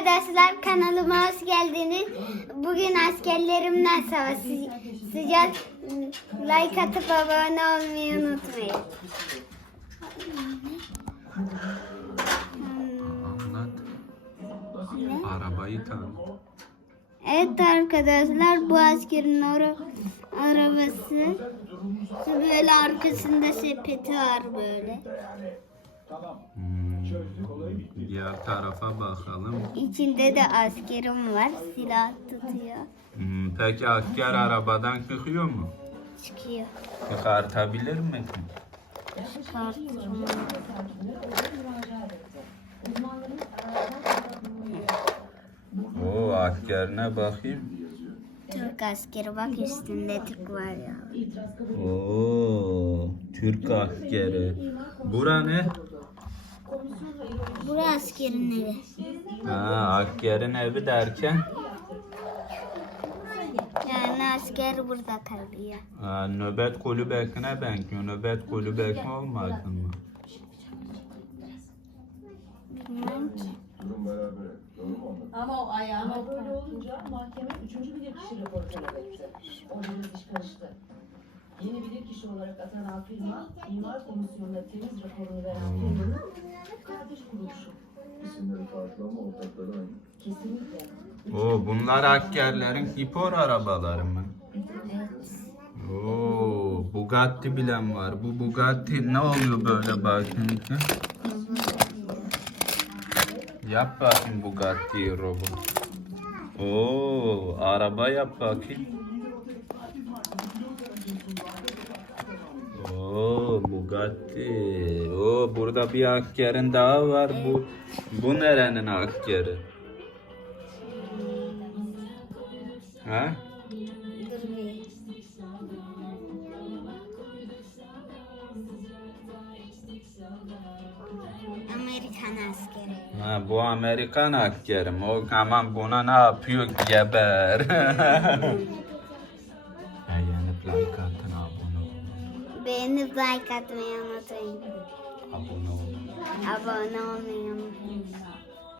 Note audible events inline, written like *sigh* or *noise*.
arkadaşlar kanalıma hoş geldiniz. Bugün askerlerimden savaşacağız. Like atıp abone olmayı unutmayın. Anlat. Arabayı tanı. Evet arkadaşlar bu askerin ara- arabası. Böyle arkasında sepeti var böyle. Hmm, Diğer tarafa bakalım. İçinde de askerim var. Silah tutuyor. Hmm, Peki asker arabadan çıkıyor mu? Çıkıyor. Çıkartabilir mi? Çıkartırım. Oo askerine bakayım. Türk askeri bak üstünde tık var ya. Oo Türk askeri. Bura ne? Burası askerin evi. Ha, askerin evi derken Yani asker burada kalıyor. ha, nöbet kulübesine benziyor. Nöbet kulübesi olmasın mı? Bilmem ki. Ama o ayağına böyle olunca mahkeme üçüncü bilirkişi raporu talep etti. Orada bir iş karıştı. Yeni bilirkişi olarak atanan firma, imar komisyonuna temiz raporunu veren firmanın kardeş kuruluşu. İsimleri farklı ama ortakları aynı. Kesinlikle. Oo bunlar askerlerin spor arabaları mı? Oo Bugatti bilen var. Bu Bugatti ne oluyor böyle bakın ki? Yap bakayım Bugatti'yi robot. Oo araba yap bakayım. Oo Bugatti. Oo burada bir askerin daha var. Bu bu nerenin askeri? Ha? Amerikan askeri. Ha, bu Amerikan askerim. O zaman buna ne yapıyor? Geber. *laughs* *laughs* Beğenip like atmayı unutmayın. Abone olun. Abone olmayı unutmayın.